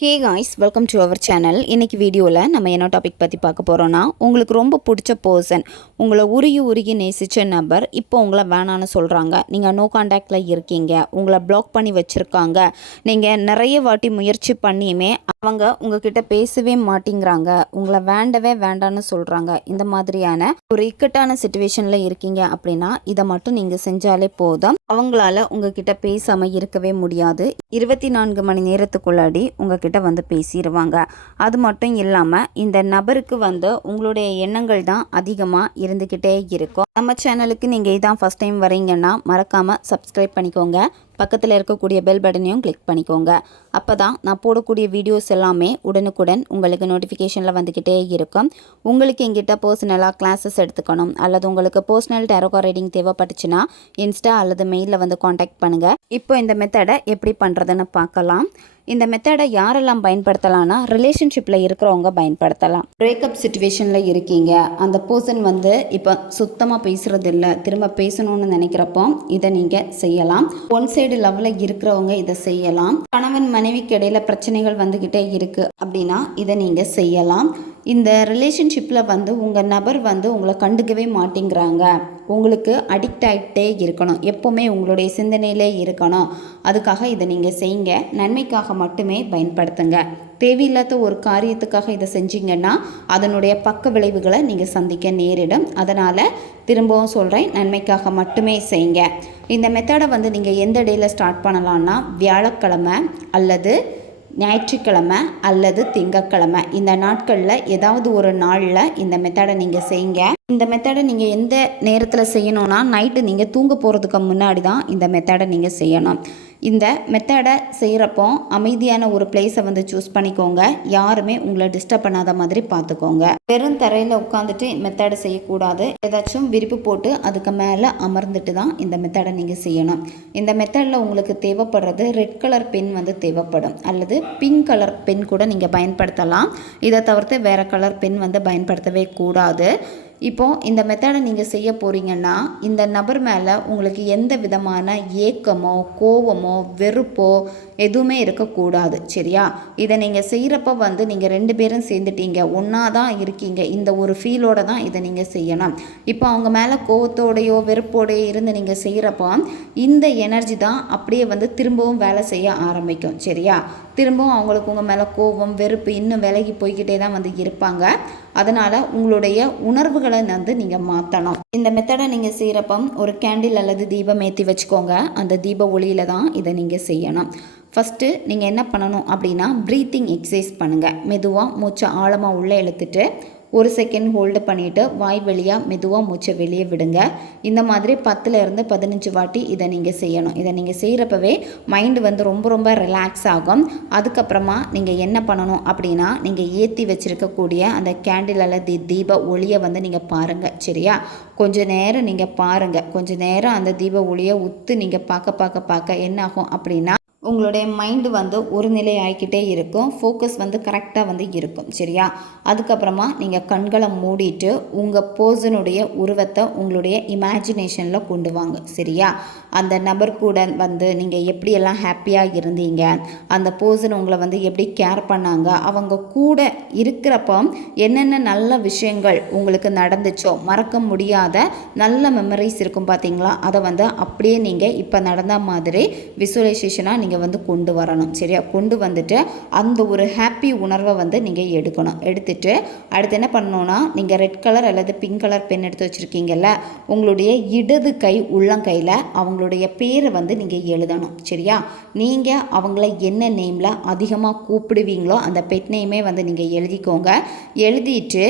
Hey guys, welcome to our channel. இன்றைக்கி வீடியோவில் நம்ம என்ன டாபிக் பற்றி பார்க்க போகிறோன்னா, உங்களுக்கு ரொம்ப பிடிச்ச பர்சன், உங்களை உருகி நேசித்த நபர் இப்போ உங்களை வேணான்னு சொல்கிறாங்க. நீங்கள் நோ கான்டாக்டில் இருக்கீங்க, உங்களை பிளாக் பண்ணி வச்சுருக்காங்க. நீங்கள் நிறைய வாட்டி முயற்சி பண்ணியுமே அவங்க உங்ககிட்ட பேசவே மாட்டேங்கிறாங்க, உங்களை வேண்டவே வேண்டான்னு சொல்கிறாங்க. இந்த மாதிரியான ஒரு இக்கட்டான சுச்சுவேஷனில் இருக்கீங்க அப்படின்னா இதை மட்டும் நீங்கள் செஞ்சாலே போதும். அவங்களால உங்ககிட்ட பேசாமல் இருக்கவே முடியாது. 24 மணி நேரத்துக்குள்ளாடி உங்ககிட்ட வந்து பேசிடுவாங்க. அது மட்டும் இல்லாமல் இந்த நபருக்கு வந்து உங்களுடைய எண்ணங்கள் தான் அதிகமாக இருந்துக்கிட்டே இருக்கும். நம்ம சேனலுக்கு நீங்கள் இதான் ஃபஸ்ட் டைம் வரீங்கன்னா மறக்காமல் சப்ஸ்கிரைப் பண்ணிக்கோங்க. பக்கத்தில் இருக்கக்கூடிய பெல் பட்டனையும் கிளிக் பண்ணிக்கோங்க. அப்போ தான் நான் போடக்கூடிய வீடியோஸ் எல்லாமே உடனுக்குடன் உங்களுக்கு நோட்டிஃபிகேஷனில் வந்துக்கிட்டே இருக்கும். உங்களுக்கு எங்கிட்ட பர்சனலாக கிளாஸஸ் எடுத்துக்கணும் அல்லது உங்களுக்கு பர்சனல் டேரோ ரீடிங் தேவைப்பட்டுச்சுன்னா இன்ஸ்டா அல்லது மெயிலில் வந்து காண்டாக்ட் பண்ணுங்கள். இப்போ இந்த மெத்தடை எப்படி பண்ணுறதுன்னு பார்க்கலாம். இந்த மெத்தடை யாரெல்லாம் பயன்படுத்தலாம்னா, ரிலேஷன்ஷிப்பில் இருக்கிறவங்க பயன்படுத்தலாம். பிரேக்கப் சுச்சுவேஷனில் இருக்கீங்க, அந்த பர்சன் வந்து இப்போ சுத்தமாக பேசுகிறது இல்லை, திரும்ப பேசணும்னு நினைக்கிறப்போ இதை நீங்கள் செய்யலாம். ஒன் சைடு லவ்வில் இருக்கிறவங்க இதை செய்யலாம். கணவன் மனைவிக்கு இடையில பிரச்சனைகள் வந்துக்கிட்டே இருக்குது அப்படின்னா இதை நீங்கள் செய்யலாம். இந்த ரிலேஷன்ஷிப்பில் வந்து உங்கள் நபர் வந்து உங்களை கண்டுக்கவே மாட்டேங்கிறாங்க, உங்களுக்கு அடிக்ட் ஆகிட்டே இருக்கணும், எப்போவுமே உங்களுடைய சிந்தனையிலே இருக்கணும், அதுக்காக இதை நீங்கள் செய்யுங்க. நன்மைக்காக மட்டுமே பயன்படுத்துங்க. தேவையில்லாத ஒரு காரியத்துக்காக இதை செஞ்சீங்கன்னா அதனுடைய பக்க விளைவுகளை நீங்கள் சந்திக்க நேரிடும். அதனால் திரும்பவும் சொல்கிறேன், நன்மைக்காக மட்டுமே செய்யுங்க. இந்த மெத்தடை வந்து நீங்கள் எந்த டேயில் ஸ்டார்ட் பண்ணலான்னா, வியாழக்கிழமை அல்லது ஞாயிற்றுக்கிழமை அல்லது திங்கட்கிழமை, இந்த நாட்களில் ஏதாவது ஒரு நாளில் இந்த மெத்தடை நீங்கள் செய்யுங்க. இந்த மெத்தடை நீங்கள் எந்த நேரத்தில் செய்யணும்னா, நைட்டு நீங்கள் தூங்க போகிறதுக்கு முன்னாடி தான் இந்த மெத்தடை நீங்கள் செய்யணும். இந்த மெத்தடை செய்கிறப்போ அமைதியான ஒரு பிளேஸை வந்து சூஸ் பண்ணிக்கோங்க. யாருமே உங்களை டிஸ்டர்ப் பண்ணாத மாதிரி பார்த்துக்கோங்க. வெறும் தரையில் உட்காந்துட்டு மெத்தடை செய்யக்கூடாது. ஏதாச்சும் விரிப்பு போட்டு அதுக்கு மேலே அமர்ந்துட்டு தான் இந்த மெத்தடை நீங்கள் செய்யணும். இந்த மெத்தடில் உங்களுக்கு தேவைப்படுறது ரெட் கலர் பென் வந்து தேவைப்படும், அல்லது பிங்க் கலர் பென் கூட நீங்கள் பயன்படுத்தலாம். இதை தவிர்த்து வேறு கலர் பென் வந்து பயன்படுத்தவே கூடாது. இப்போது இந்த மெத்தடை நீங்கள் செய்ய போகிறீங்கன்னா, இந்த நபர் மேலே உங்களுக்கு எந்த விதமான ஏக்கமோ கோவமோ வெறுப்போ எதுவுமே இருக்கக்கூடாது, சரியா? இதை நீங்கள் செய்கிறப்ப வந்து நீங்கள் 2 பேரும் சேர்ந்துட்டீங்க, ஒன்றா தான் இருக்கீங்க, இந்த ஒரு ஃபீலோடு தான் இதை நீங்கள் செய்யணும். இப்போ அவங்க மேலே கோவத்தோடையோ வெறுப்போடையோ இருந்து நீங்கள் செய்கிறப்போ இந்த எனர்ஜி தான் அப்படியே வந்து திரும்பவும் வேலை செய்ய ஆரம்பிக்கும், சரியா? திரும்பவும் அவங்களுக்கு உங்கள் மேலே கோபம் வெறுப்பு இன்னும் விலகி போய்கிட்டே தான் வந்து இருப்பாங்க. அதனால் உங்களுடைய உணர்வுகளை வந்து நீங்கள் மாற்றணும். இந்த மெத்தடை நீங்கள் செய்கிறப்ப ஒரு கேண்டில் அல்லது தீபம் ஏற்றி வச்சுக்கோங்க. அந்த தீப ஒளியில் தான் இதை நீங்கள் செய்யணும். ஃபஸ்ட்டு நீங்கள் என்ன பண்ணணும் அப்படின்னா, ப்ரீத்திங் எக்ஸசைஸ் பண்ணுங்கள். மெதுவாக மூச்சை ஆழமாக உள்ளே இழுத்துட்டு 1 செகண்ட் ஹோல்டு பண்ணிவிட்டு வாய் வழியாக மெதுவாக மூச்சை வெளியே விடுங்க. இந்த மாதிரி 10லேருந்து 15 வாட்டி இதை நீங்கள் செய்யணும். இதை நீங்கள் செய்கிறப்பவே மைண்டு வந்து ரொம்ப ரிலாக்ஸ் ஆகும். அதுக்கப்புறமா நீங்கள் என்ன பண்ணணும் அப்படின்னா, நீங்கள் ஏற்றி வச்சுருக்கக்கூடிய அந்த கேண்டில் அல்லது தீப ஒளியை வந்து நீங்கள் பாருங்கள், சரியா? கொஞ்சம் நேரம் நீங்கள் பாருங்கள். கொஞ்சம் நேரம் அந்த தீப ஒளியை உத்து நீங்கள் பார்க்க என்ன ஆகும் அப்படின்னா, உங்களுடைய மைண்டு வந்து ஒரு நிலை ஆகிக்கிட்டே இருக்கும். ஃபோக்கஸ் வந்து கரெக்டாக வந்து இருக்கும், சரியா? அதுக்கப்புறமா நீங்கள் கண்களை மூடிட்டு உங்கள் பர்சனுடைய உருவத்தை உங்களுடைய இமேஜினேஷனில் கொண்டு வாங்க, சரியா? அந்த நபர் கூட வந்து நீங்கள் எப்படியெல்லாம் ஹாப்பியாக இருந்தீங்க, அந்த பர்சன் உங்களை வந்து எப்படி கேர் பண்ணாங்க, அவங்க கூட இருக்கிறப்போ என்னென்ன நல்ல விஷயங்கள் உங்களுக்கு நடந்துச்சோ, மறக்க முடியாத நல்ல மெமரிஸ் இருக்கும் பார்த்தீங்களா, அதை வந்து அப்படியே நீங்கள் இப்போ நடந்த மாதிரி விசுவலைசேஷனாக நீங்கள் வந்து கொண்டு வரணும், சரியா? கொண்டு வந்துட்டு அந்த ஒரு ஹாப்பி உணர்வை வந்து நீங்கள் எடுக்கணும். எடுத்துட்டு அடுத்து என்ன பண்ணணும்னா, நீங்கள் ரெட் கலர் அல்லது பிங்க் கலர் பென் எடுத்து வச்சுருக்கீங்கல்ல, உங்களுடைய இடது கை உள்ளங்கையில் அவங்களுடைய பேரை வந்து நீங்கள் எழுதணும், சரியா? நீங்கள் அவங்கள என்ன நேமில் அதிகமாக கூப்பிடுவீங்களோ அந்த பெட் நேமே வந்து நீங்கள் எழுதிக்கோங்க. எழுதிட்டு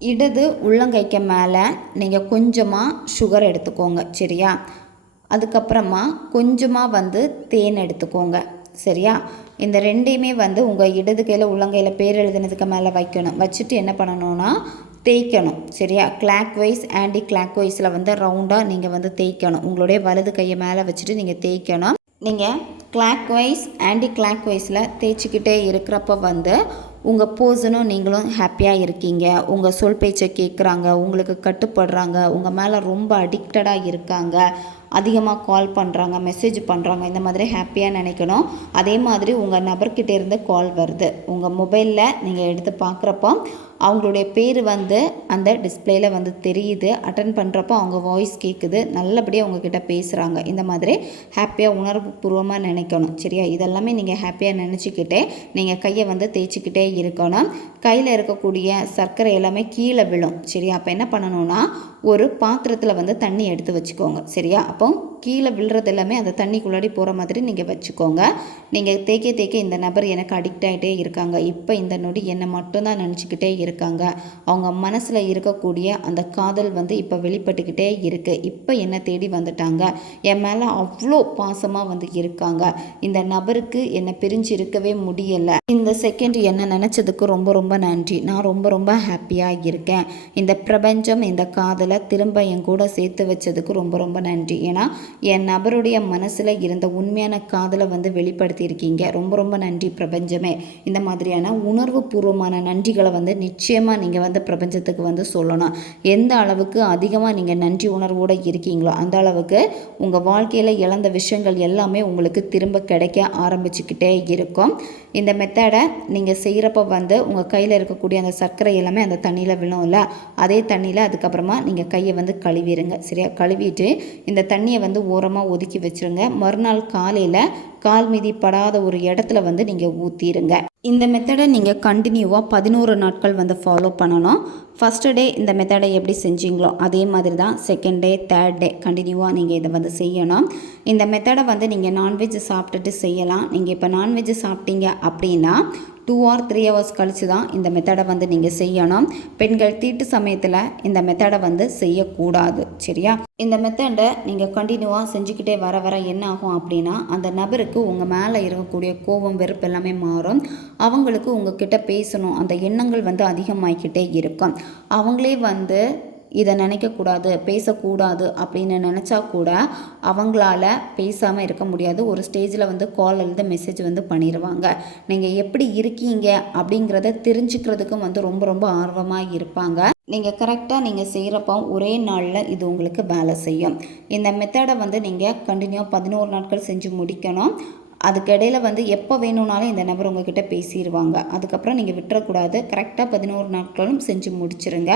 இடது உள்ளங்கைக்கு மேலே நீங்கள் கொஞ்சமாக சுகர் எடுத்துக்கோங்க, சரியா? அதுக்கப்புறமா கொஞ்சமாக வந்து தேன் எடுத்துக்கோங்க, சரியா? இந்த 2யுமே வந்து உங்கள் இடது கையில் உள்ளங்கையில் பேர் எழுதினதுக்கு மேலே வைக்கணும். வச்சுட்டு என்ன பண்ணணும்னா, தேய்க்கணும், சரியா? கிளாக் வைஸ் ஆன்டி கிளாக் வைஸில் வந்து ரவுண்டாக நீங்கள் வந்து தேய்க்கணும். உங்களுடைய வலது கையை மேலே வச்சுட்டு நீங்கள் தேய்க்கணும். நீங்கள் கிளாக் வைஸ் ஆன்டி கிளாக் வைஸில் தேய்ச்சிக்கிட்டே இருக்கிறப்ப வந்து உங்கள் பர்சனும் நீங்களும் ஹாப்பியாக இருக்கீங்க, உங்கள் சொல் பேச்சை கேட்குறாங்க, உங்களுக்கு கட்டுப்படுறாங்க, உங்கள் மேலே ரொம்ப அடிக்டடாக இருக்காங்க, அதிகமாக கால் பண்ணுறாங்க, மெசேஜ் பண்ணுறாங்க, இந்த மாதிரி ஹாப்பியாக நினைக்கணும். அதே மாதிரி உங்கள் நபர்கிட்ட இருந்து கால் வருது, உங்கள் மொபைலில் நீங்கள் எடுத்து பார்க்குறப்போ அவங்களுடைய பேர் வந்து அந்த டிஸ்பிளேயில் வந்து தெரியுது, அட்டன் பண்ணுறப்போ அவங்க வாய்ஸ் கேட்குது, நல்லபடியாக உங்ககிட்ட பேசுகிறாங்க. இந்த மாதிரி ஹாப்பியாக உணர்வுபூர்வமாக நினைக்கணும். சரியா? இதெல்லாமே நீங்கள் ஹாப்பியாக நினச்சிக்கிட்டே நீங்கள் கையை வந்து தேய்ச்சிக்கிட்டே இருக்கணும். கையில் இருக்கக்கூடிய சர்க்கரை எல்லாமே கீழே விழும். சரியா? அப்போ என்ன பண்ணணும்னா ஒரு பாத்திரத்தில் வந்து தண்ணி எடுத்து வச்சுக்கோங்க. சரியா? அப்போ கீழே விழுறது எல்லாமே அந்த தண்ணிக்குள்ளாடி போகிற மாதிரி நீங்கள் வச்சுக்கோங்க. நீங்கள் தேய்க்க இந்த நபர் எனக்கு அடிக்ட் ஆகிட்டே இருக்காங்க, இப்போ இந்த நொடி என்னை மட்டும்தான் நினச்சிக்கிட்டே இருக்காங்க, அவங்க மனசில் இருக்கக்கூடிய அந்த காதல் வந்து இப்போ வெளிப்பட்டுக்கிட்டே இருக்குது, இப்போ என்னை தேடி வந்துட்டாங்க, என் மேலே அவ்வளோ பாசமாக வந்து இருக்காங்க, இந்த நபருக்கு என்னை பிரிஞ்சு இருக்கவே முடியலை, இந்த செகண்ட் என்ன நினச்சதுக்கு ரொம்ப ரொம்ப நன்றி, நான் ரொம்ப ரொம்ப ஹாப்பியாக இருக்கேன், இந்த பிரபஞ்சம் இந்த காதலை திரும்ப என் கூட சேர்த்து வச்சதுக்கு ரொம்ப ரொம்ப நன்றி, ஏன்னா என் நபருடைய மனசில் இருந்த உண்மையான காதலை வந்து வெளிப்படுத்தியிருக்கீங்க, ரொம்ப ரொம்ப நன்றி பிரபஞ்சமே. இந்த மாதிரியான உணர்வு பூர்வமான நன்றிகளை வந்து நிச்சயமாக நீங்கள் வந்து பிரபஞ்சத்துக்கு வந்து சொல்லணும். எந்த அளவுக்கு அதிகமாக நீங்கள் நன்றி உணர்வோடு இருக்கீங்களோ அந்த அளவுக்கு உங்கள் வாழ்க்கையில் இழந்த விஷயங்கள் எல்லாமே உங்களுக்கு திரும்ப கிடைக்க ஆரம்பிச்சுக்கிட்டே இருக்கும். இந்த மெத்தடை நீங்கள் செய்கிறப்ப வந்து உங்கள் கையில் இருக்கக்கூடிய அந்த சர்க்கரை எல்லாமே அந்த தண்ணியில் விழும்ல, அதே தண்ணியில் அதுக்கப்புறமா நீங்கள் கையை வந்து கழுவிடுங்க. சரியா? கழுவிட்டு இந்த தண்ணியை வந்து ஓரமாக ஒதுக்கி வச்சுருங்க. மறுநாள் காலையில் கால் மிதிப்படாத ஒரு இடத்துல வந்து நீங்கள் ஊற்றிடுங்க. இந்த மெத்தடை நீங்கள் கண்டினியூவாக 11 நாட்கள் வந்து ஃபாலோ பண்ணணும். ஃபஸ்ட்டு டே இந்த மெத்தடை எப்படி செஞ்சீங்களோ அதே மாதிரி தான் செகண்ட் டே, தேர்ட் டே கண்டினியூவாக நீங்கள் இதை வந்து செய்யணும். இந்த மெத்தடை வந்து நீங்கள் நான்வெஜ் சாப்பிட்டுட்டு செய்யலாம். நீங்கள் இப்போ நான்வெஜ் சாப்பிட்டீங்க அப்படின்னா 2 or 3 hours கழித்து தான் இந்த மெத்தடை வந்து நீங்கள் செய்யணும். பெண்கள் தீட்டு சமயத்தில் இந்த மெத்தடை வந்து செய்யக்கூடாது. சரியா? இந்த மெத்தடை நீங்கள் கண்டினியூவாக செஞ்சுக்கிட்டே வர என்ன ஆகும் அப்படின்னா அந்த நபருக்கு உங்கள் மேலே இருக்கக்கூடிய கோபம், வெறுப்பு எல்லாமே மாறும். அவங்களுக்கு உங்ககிட்ட பேசணும் அந்த எண்ணங்கள் வந்து அதிகமாகிக்கிட்டே இருக்கும். அவங்களே வந்து இதை நினைக்கக்கூடாது, பேசக்கூடாது அப்படின்னு நினச்சா கூட அவங்களால பேசாமல் இருக்க முடியாது. ஒரு ஸ்டேஜில் வந்து கால் எழுத மெசேஜ் வந்து பண்ணிடுவாங்க. நீங்கள் எப்படி இருக்கீங்க அப்படிங்கிறத தெரிஞ்சுக்கிறதுக்கும் வந்து ரொம்ப ரொம்ப ஆர்வமாக இருப்பாங்க. நீங்கள் கரெக்டாக நீங்கள் செய்கிறப்போ ஒரே நாளில் இது உங்களுக்கு வேலை செய்யும். இந்த மெத்தடை வந்து நீங்கள் கண்டினியூவாக 11 நாட்கள் செஞ்சு முடிக்கணும். அதுக்கிடையில் வந்து எப்போ வேணும்னாலும் இந்த நபர் உங்ககிட்ட பேசிடுவாங்க. அதுக்கப்புறம் நீங்கள் விட்டுறக்கூடாது. கரெக்டாக 11 நாட்களும் செஞ்சு முடிச்சிருங்க.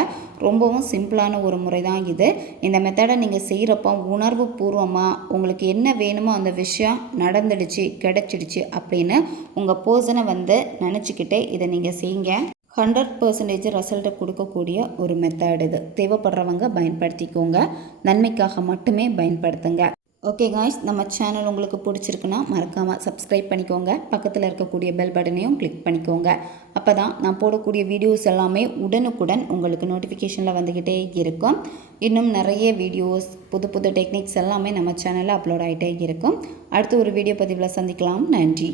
ரொம்பவும் சிம்பிளான ஒரு முறை தான் இது. இந்த மெத்தடை நீங்கள் செய்கிறப்போ உணர்வு பூர்வமாக உங்களுக்கு என்ன வேணுமோ அந்த விஷயம் நடந்துடுச்சு, கிடச்சிடுச்சு அப்படின்னு உங்கள் பர்சனை வந்து நினச்சிக்கிட்டே இதை நீங்கள் செய்யுங்க. 100% ரிசல்ட்டை கொடுக்கக்கூடிய ஒரு மெத்தட் இது. தேவைப்படுறவங்க பயன்படுத்திக்கோங்க. நன்மைக்காக மட்டுமே பயன்படுத்துங்க. ஓகே காய்ஸ், நம்ம சேனல் உங்களுக்கு பிடிச்சிருக்குன்னா மறக்காமல் சப்ஸ்கிரைப் பண்ணிக்கோங்க. பக்கத்தில் இருக்கக்கூடிய பெல் பட்டனையும் கிளிக் பண்ணிக்கோங்க. அப்போ தான் நான் போடக்கூடிய வீடியோஸ் எல்லாமே உடனுக்குடன் உங்களுக்கு நோட்டிஃபிகேஷனில் வந்துக்கிட்டே இருக்கும். இன்னும் நிறைய வீடியோஸ், புது புது டெக்னிக்ஸ் எல்லாமே நம்ம சேனலில் அப்லோட் ஆகிட்டே இருக்கும். அடுத்து ஒரு வீடியோ பதிவில் சந்திக்கலாம். நன்றி.